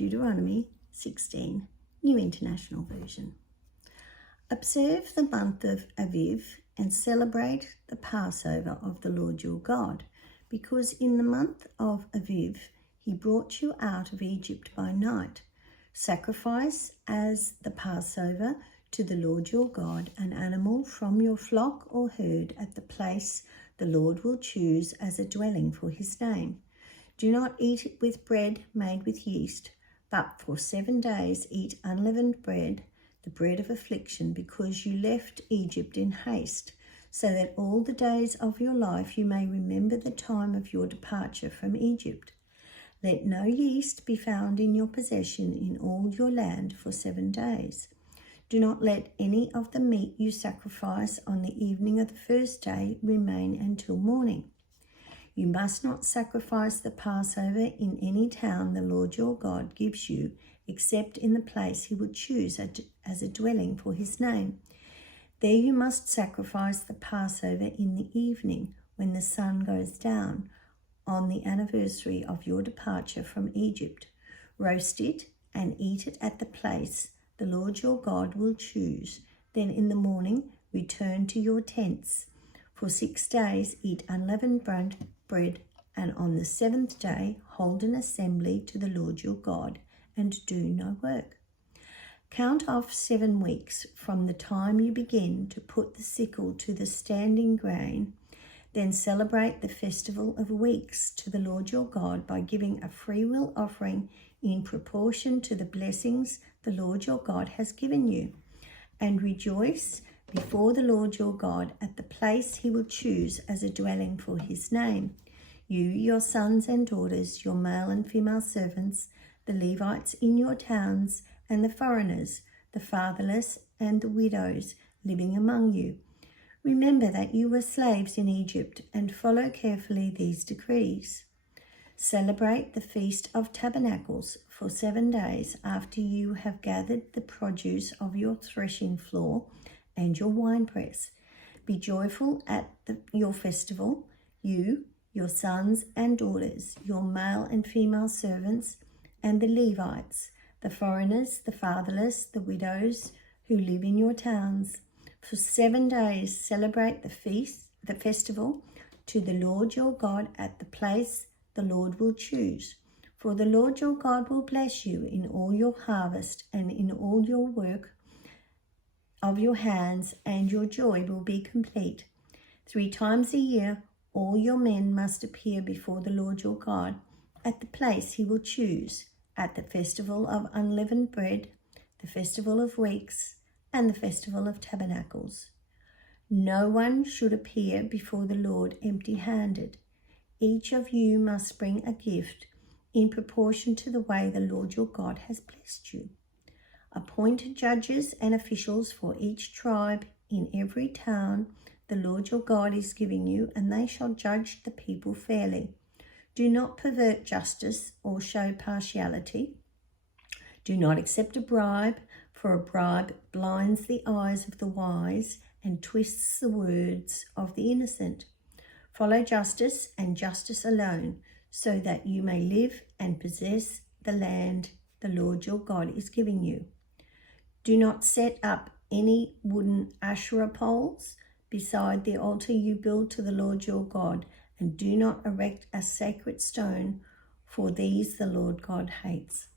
Deuteronomy 16, New International Version. Observe the month of Aviv and celebrate the Passover of the Lord your God, because in the month of Aviv he brought you out of Egypt by night. Sacrifice as the Passover to the Lord your God an animal from your flock or herd at the place the Lord will choose as a dwelling for his name. Do not eat it with bread made with yeast, but for 7 days eat unleavened bread, the bread of affliction, because you left Egypt in haste, so that all the days of your life you may remember the time of your departure from Egypt. Let no yeast be found in your possession in all your land for 7 days. Do not let any of the meat you sacrifice on the evening of the first day remain until morning. You must not sacrifice the Passover in any town the Lord your God gives you, except in the place he will choose as a dwelling for his name. There you must sacrifice the Passover in the evening when the sun goes down, on the anniversary of your departure from Egypt. Roast it and eat it at the place the Lord your God will choose. Then in the morning return to your tents. For 6 days eat unleavened bread, and on the 7th day hold an assembly to the Lord your God, and do no work. Count off 7 weeks from the time you begin to put the sickle to the standing grain. Then celebrate the festival of weeks to the Lord your God by giving a freewill offering in proportion to the blessings the Lord your God has given you. And rejoice before the Lord your God at the place he will choose as a dwelling for his name. You, your sons and daughters, your male and female servants, the Levites in your towns, and the foreigners, the fatherless and the widows living among you. Remember that you were slaves in Egypt, and follow carefully these decrees. Celebrate the Feast of Tabernacles for 7 days after you have gathered the produce of your threshing floor and your winepress. Be joyful at your festival, you, your sons and daughters, your male and female servants, and the Levites, the foreigners, the fatherless, the widows who live in your towns. For 7 days celebrate the festival to the Lord your God at the place the Lord will choose. For the Lord your God will bless you in all your harvest and in all your work of your hands, and your joy will be complete. 3 times a year all your men must appear before the Lord your God at the place he will choose, at the festival of unleavened bread, the festival of weeks, and the festival of tabernacles. No one should appear before the Lord empty-handed. Each of you must bring a gift in proportion to the way the Lord your God has blessed you. Appoint judges and officials for each tribe in every town the Lord your God is giving you, and they shall judge the people fairly. Do not pervert justice or show partiality. Do not accept a bribe, for a bribe blinds the eyes of the wise and twists the words of the innocent. Follow justice and justice alone, so that you may live and possess the land the Lord your God is giving you. Do not set up any wooden Asherah poles beside the altar you build to the Lord your God, and do not erect a sacred stone, for these the Lord God hates.